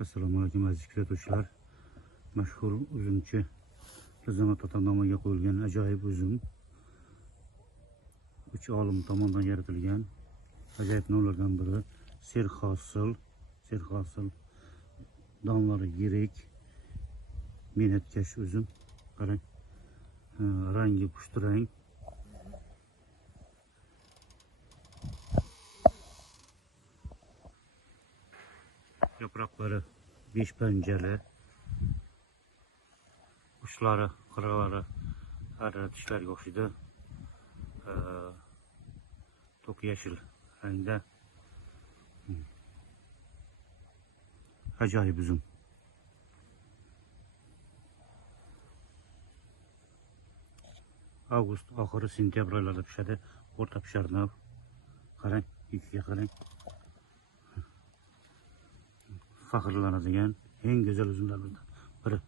Assalomu alaykum aziz kuzatuvchilar. Mashhur uzumchi Rizomat ota nomiga qo'yilgan ajoyib uzum 3 olim tomonidan yaratilgan ajoyib nomlardan biri serhosil donlari yirik minatkash uzum. Qarang, rangi pushti rang. Yaproqlari 5 panjali, uchlari, qirralari tishlarga o'xshaydi. To'q yashil rangda ajoyib uzum. Avgust oxiri sentyabr oylarida pishadi. O'rta pisharnov. Qarang, yukiga qarang. Faxrlanadigan eng go'zal uzumlardan biri.